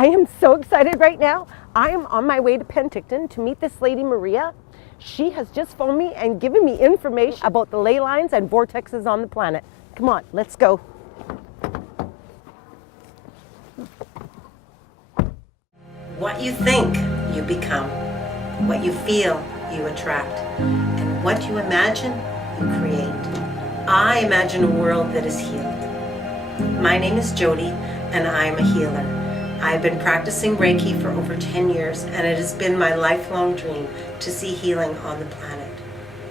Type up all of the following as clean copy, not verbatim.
I am so excited right now. I am on my way to Penticton to meet this lady, Maria. She has just phoned me and given me information about the ley lines and vortexes on the planet. Come on, let's go. What you think, you become. What you feel, you attract. And what you imagine, you create. I imagine a world that is healed. My name is Jody, and I am a healer. I've been practicing Reiki for over 10 years, and it has been my lifelong dream to see healing on the planet.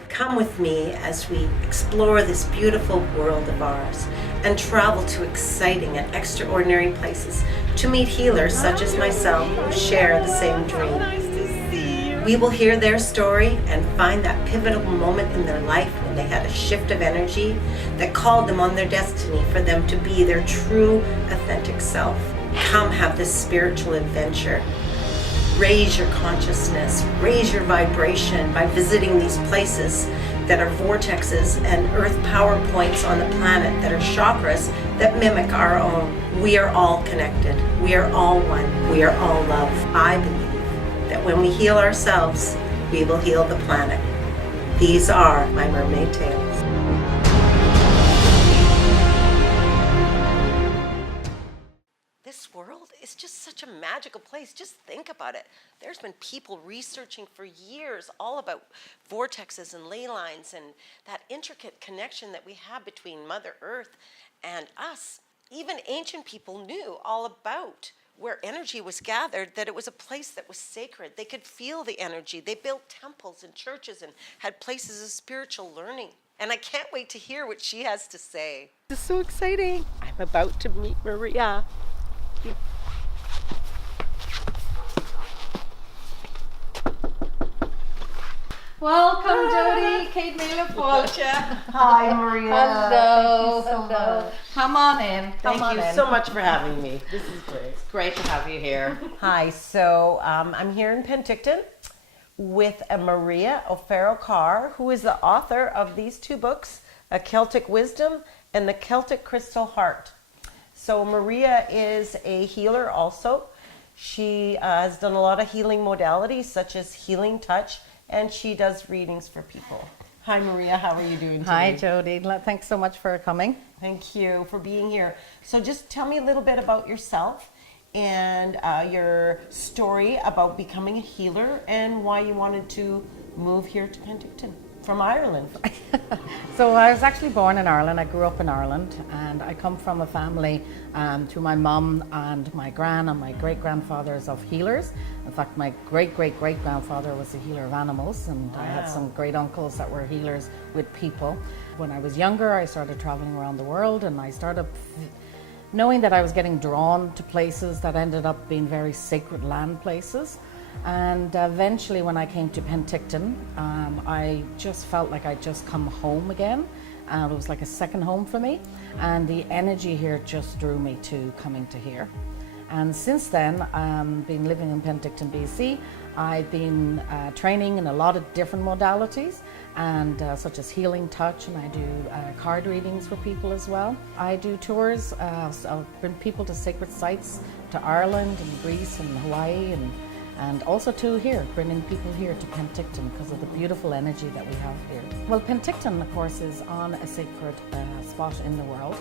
Come with me as we explore this beautiful world of ours and travel to exciting and extraordinary places to meet healers such as myself who share the same dream. We will hear their story and find that pivotal moment in their life when they had a shift of energy that called them on their destiny for them to be their true, authentic self. Come have this spiritual adventure. Raise your consciousness, raise your vibration by visiting these places that are vortexes and earth power points on the planet that are chakras that mimic our own. We are all connected. We are all one. We are all love. I believe that when we heal ourselves, we will heal the planet. These are my mermaid tales. This world is just such a magical place. Just think about it. There's been people researching for years all about vortexes and ley lines and that intricate connection that we have between Mother Earth and us. Even ancient people knew all about where energy was gathered, that it was a place that was sacred. They could feel the energy. They built temples and churches and had places of spiritual learning. And I can't wait to hear what she has to say. This is so exciting. I'm about to meet Maria. Welcome, Jody. Kate Miller Polcha. Hi, Maria. Hello. Thank you so much. Come on in. Thank you so much for having me. This is great. It's great to have you here. Hi, so I'm here in Penticton with Maria O'Farrell Carr, who is the author of these two books, A Celtic Wisdom and The Celtic Crystal Heart. So Maria is a healer also. She has done a lot of healing modalities such as healing touch, and she does readings for people. Hi Maria, how are you doing today? Hi, Jody. Thanks so much for coming. Thank you for being here. So just tell me a little bit about yourself and your story about becoming a healer and why you wanted to move here to Penticton from Ireland. So I was actually born in Ireland. I grew up in Ireland, and I come from a family through my mum and my gran and my great-grandfathers of healers. In fact, my great-great-great-grandfather was a healer of animals, and I had some great uncles that were healers with people. When I was younger, I started traveling around the world, and I started knowing that I was getting drawn to places that ended up being very sacred land places. And eventually when I came to Penticton, I just felt like I'd just come home again. It was like a second home for me, and the energy here just drew me to coming to here. And since then, been living in Penticton, BC. I've been training in a lot of different modalities, and such as healing touch, and I do card readings for people as well. I do tours, so I'll bring people to sacred sites, to Ireland and Greece and Hawaii, and also to here, bringing people here to Penticton because of the beautiful energy that we have here. Well, Penticton, of course, is on a sacred spot in the world,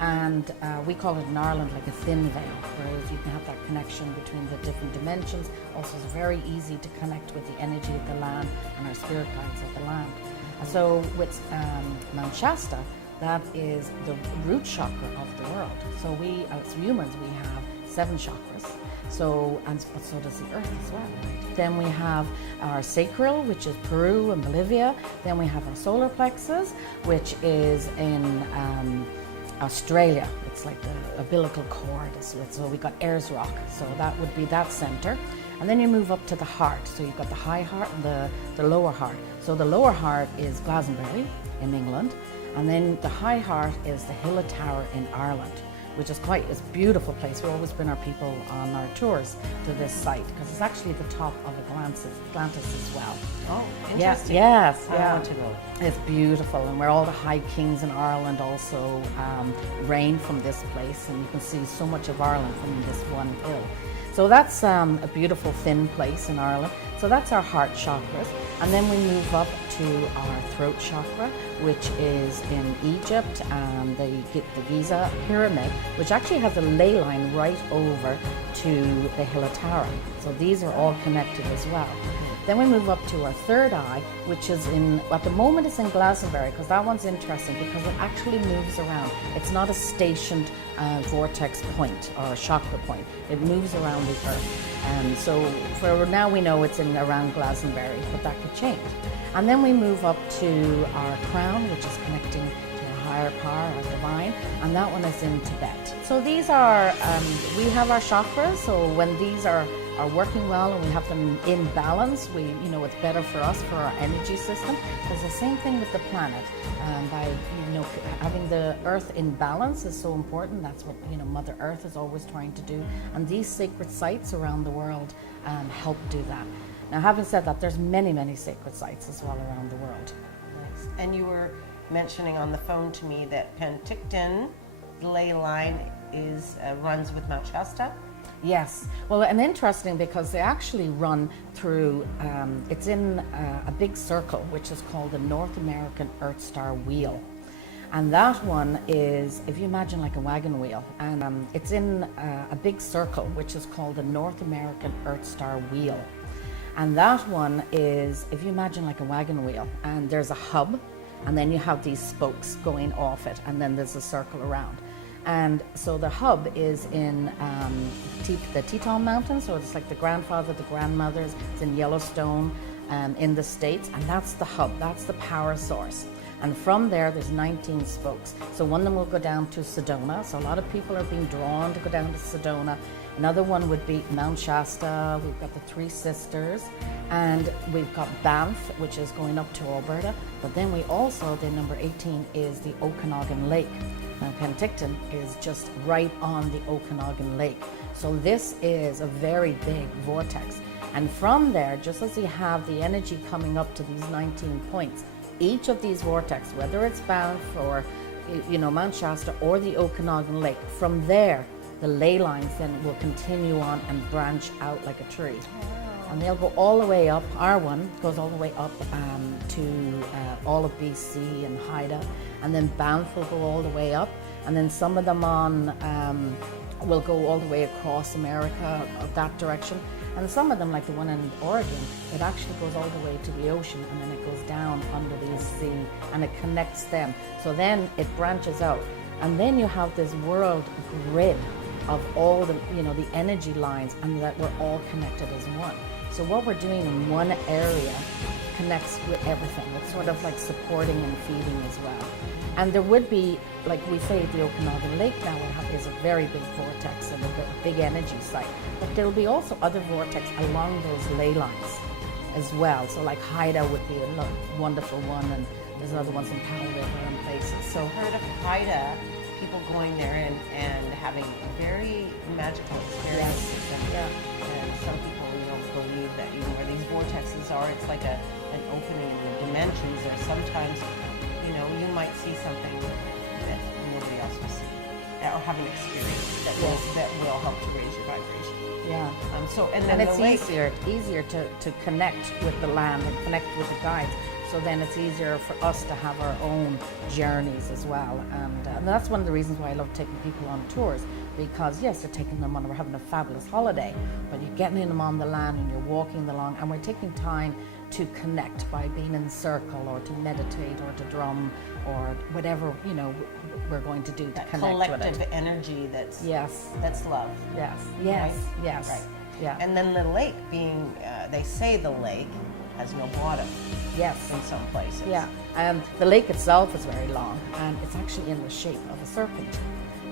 and we call it in Ireland like a thin veil, whereas you can have that connection between the different dimensions. Also, it's very easy to connect with the energy of the land and our spirit guides of the land. So with Mount Shasta, that is the root chakra of the world. So we, as humans, we have 7 chakras. But so does the earth as well. Right? Then we have our sacral, which is Peru and Bolivia. Then we have our solar plexus, which is in Australia. It's like the umbilical cord. So we got Ayers Rock. So that would be that center. And then you move up to the heart. So you've got the high heart and the lower heart. So the lower heart is Glastonbury in England. And then the high heart is the Hill of Tower in Ireland, which is it's a beautiful place. We always bring our people on our tours to this site because it's actually the top of Atlantis as well. Oh, Yeah, interesting. yes, I yeah. want to go. It's beautiful, and where all the high kings in Ireland also reign from this place, and you can see so much of Ireland from this one hill. So that's a beautiful thin place in Ireland. So that's our heart chakras, and then we move up to our throat chakra, which is in Egypt, and the Giza pyramid, which actually has a ley line right over to the Hill of Tara. So these are all connected as well. Then we move up to our third eye, which is at the moment it's in Glastonbury, because that one's interesting because it actually moves around. It's not a stationed vortex point or chakra point. It moves around the earth. So for now we know it's in around Glastonbury, but that could change. And then we move up to our crown, which is connecting to a higher power, our divine, and that one is in Tibet. So these are, we have our chakras, so when these are working well and we have them in balance, it's better for us, for our energy system. Because the same thing with the planet. By having the earth in balance is so important. That's what Mother Earth is always trying to do, and these sacred sites around the world help do that. Now, having said that, there's many sacred sites as well around the world. Nice. And you were mentioning on the phone to me that Penticton, the ley line, runs with Mount Shasta. Yes. Well, and interesting because they actually run through, it's in a big circle, which is called the North American Earth Star Wheel. And that one is, if you imagine like a wagon wheel, and it's in a big circle, which is called the North American Earth Star Wheel. And that one is, if you imagine like a wagon wheel, and there's a hub, and then you have these spokes going off it, and then there's a circle around. And so the hub is in the Teton Mountains, so it's like the grandfather, the grandmothers, it's in Yellowstone in the States, and that's the hub, that's the power source. And from there, there's 19 spokes. So one of them will go down to Sedona, so a lot of people are being drawn to go down to Sedona. Another one would be Mount Shasta, we've got the Three Sisters, and we've got Banff, which is going up to Alberta, but then we also, the number 18 is the Okanagan Lake. Now, Penticton is just right on the Okanagan Lake. So this is a very big vortex. And from there, just as you have the energy coming up to these 19 points, each of these vortexes, whether it's Banff or Mount Shasta or the Okanagan Lake, from there, the ley lines then will continue on and branch out like a tree. And they'll go all the way up. Our one goes all the way up to all of BC and Haida, and then Banff will go all the way up, and then some of them will go all the way across America that direction, and some of them, like the one in Oregon, it actually goes all the way to the ocean, and then it goes down under the sea, and it connects them. So then it branches out, and then you have this world grid of all the the energy lines, and that we're all connected as one. So what we're doing in one area connects with everything. It's sort of like supporting and feeding as well. And there would be, like we say, the Okanagan Lake now is a very big vortex and a big energy site. But there will be also other vortexes along those ley lines as well. So like Haida would be a wonderful one, and there's other ones in Powell River and places. So I've heard of Haida, people going there and having very magical experiences. Yes. And some people believe that where these vortexes are, it's like an opening of dimensions, or sometimes you might see something that nobody else will see, or have an experience that will help to raise your vibration. Yeah. And then it's easier to connect with the land and connect with the guides. So then it's easier for us to have our own journeys as well. And that's one of the reasons why I love taking people on tours, because yes, you're taking them on, we're having a fabulous holiday, but you're getting them on the land and you're walking along, and we're taking time to connect by being in circle, or to meditate, or to drum, or whatever we're going to do to that connect with it. Collective energy that's love. Yes. Right? Yeah. And then the lake being, they say the lake has no bottom. Yes. In some places. Yeah. The lake itself is very long, and it's actually in the shape of a serpent.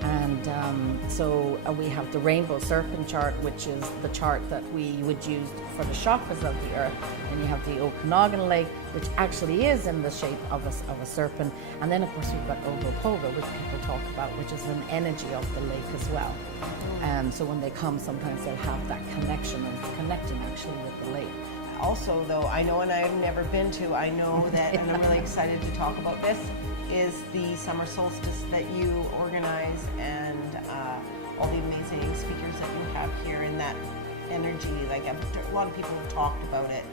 And so we have the rainbow serpent chart, which is the chart that we would use for the chakras of the earth. And you have the Okanagan Lake, which actually is in the shape of a serpent. And then, of course, we've got Ogopogo, which people talk about, which is an energy of the lake as well. So when they come, sometimes they'll have that connection of connecting actually with the lake. Also, though, I know, and I've never been to, I know that, and I'm really excited to talk about this, is the summer solstice that you organize, and all the amazing speakers that you have here in that energy. Like, a lot of people have talked about it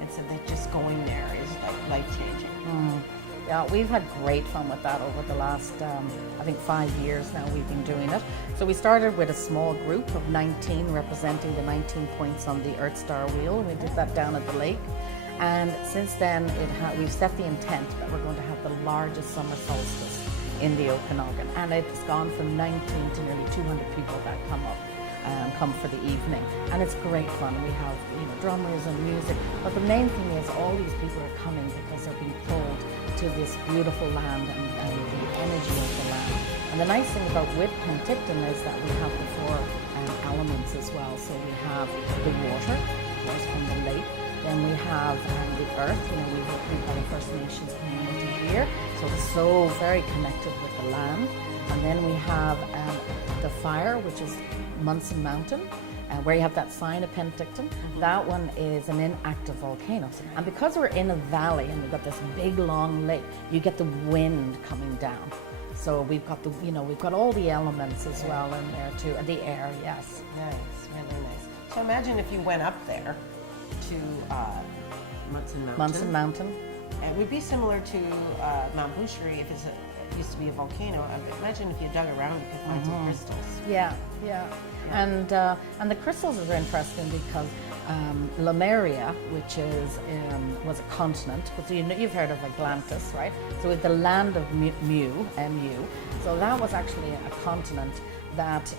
and said that just going there is like life-changing. Yeah, we've had great fun with that over the last, I think 5 years now we've been doing it. So we started with a small group of 19 representing the 19 points on the Earth Star Wheel. We did that down at the lake. And since then, we've set the intent that we're going to have the largest summer solstice in the Okanagan. And it's gone from 19 to nearly 200 people that come for the evening, and it's great fun. We have drummers and music, but the main thing is all these people are coming because they're being pulled to this beautiful land and the energy of the land. And the nice thing about with Penticton is that we have the four elements as well. So we have the water, of course, from the lake. Then we have the earth. We've got a First Nations community here, so it's so very connected with the land. And then we have the fire, which is Munson Mountain, where you have that sign of Penticton. That one is an inactive volcano. And because we're in a valley and we've got this big long lake, you get the wind coming down. So we've got we've got all the elements as well in there too. And the air, yes. Nice, really nice. So imagine if you went up there to Munson Mountain. Munson Mountain. It would be similar to Mount Boucherie if it used to be a volcano. Imagine if you dug around, you could find some crystals. Yeah. And the crystals are interesting because Lemuria, which was a continent, but you've heard of Atlantis, right? So it's the land of Mu, M-U. So that was actually a continent that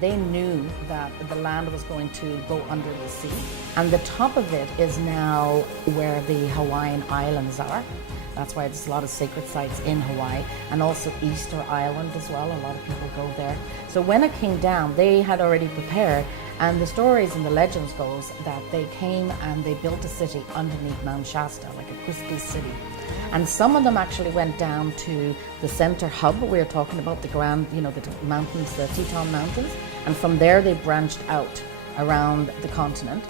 they knew that the land was going to go under the sea. And the top of it is now where the Hawaiian Islands are. That's why there's a lot of sacred sites in Hawaii, and also Easter Island as well. A lot of people go there. So when it came down, they had already prepared, and the stories and the legends goes that they came and they built a city underneath Mount Shasta, like a crystal city. And some of them actually went down to the center hub. We were talking about the grand, the mountains, the Teton Mountains, and from there they branched out around the continent.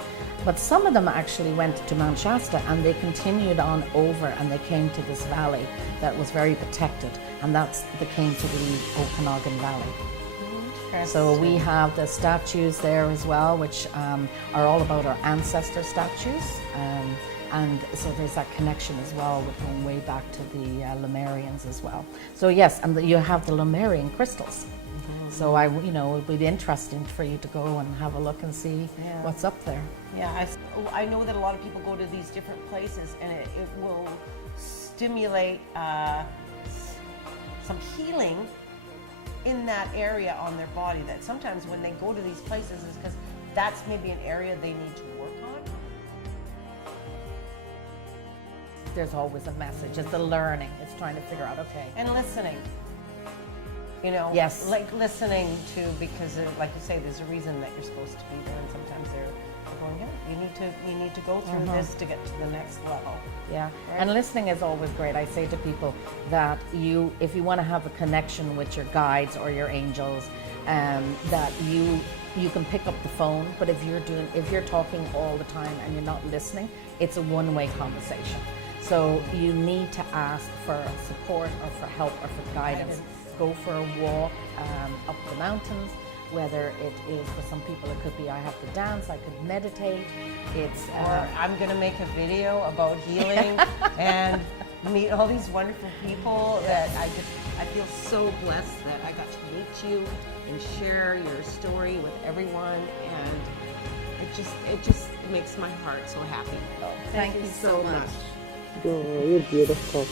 But some of them actually went to Mount Shasta and they continued on over and they came to this valley that was very protected, and they came to the Okanagan Valley. So we have the statues there as well, which are all about our ancestor statues. And so there's that connection as well with going way back to the Lemurians as well. So yes, and you have the Lemurian crystals. So it would be interesting for you to go and have a look and see what's up there. Yeah, I know that a lot of people go to these different places, and it will stimulate some healing in that area on their body. That sometimes when they go to these places is because that's maybe an area they need to work on. There's always a message. It's the learning. It's trying to figure out, okay. And listening. Yes. Like listening to, because like you say, there's a reason that you're supposed to be there, and sometimes they're going, you need to go through this to get to the next level. Yeah, right? And listening is always great. I say to people that if you want to have a connection with your guides or your angels, that you can pick up the phone, but if you're talking all the time and you're not listening, it's a one-way conversation. So you need to ask for support or for help or for guidance. Go for a walk up the mountains, whether it is, for some people it could be I have to dance, I could meditate. Or I'm going to make a video about healing and meet all these wonderful people that I feel so blessed that I got to meet you and share your story with everyone, and it just makes my heart so happy. Thank you so much. Oh, you're beautiful.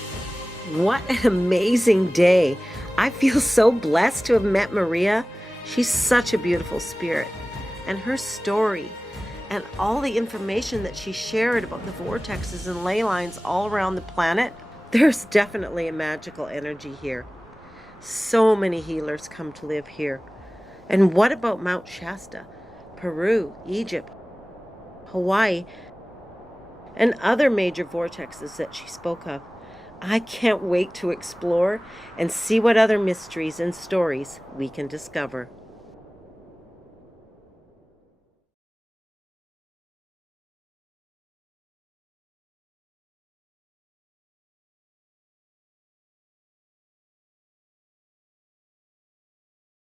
What an amazing day. I feel so blessed to have met Maria. She's such a beautiful spirit. And her story and all the information that she shared about the vortexes and ley lines all around the planet, there's definitely a magical energy here. So many healers come to live here. And what about Mount Shasta, Peru, Egypt, Hawaii, and other major vortexes that she spoke of? I can't wait to explore and see what other mysteries and stories we can discover.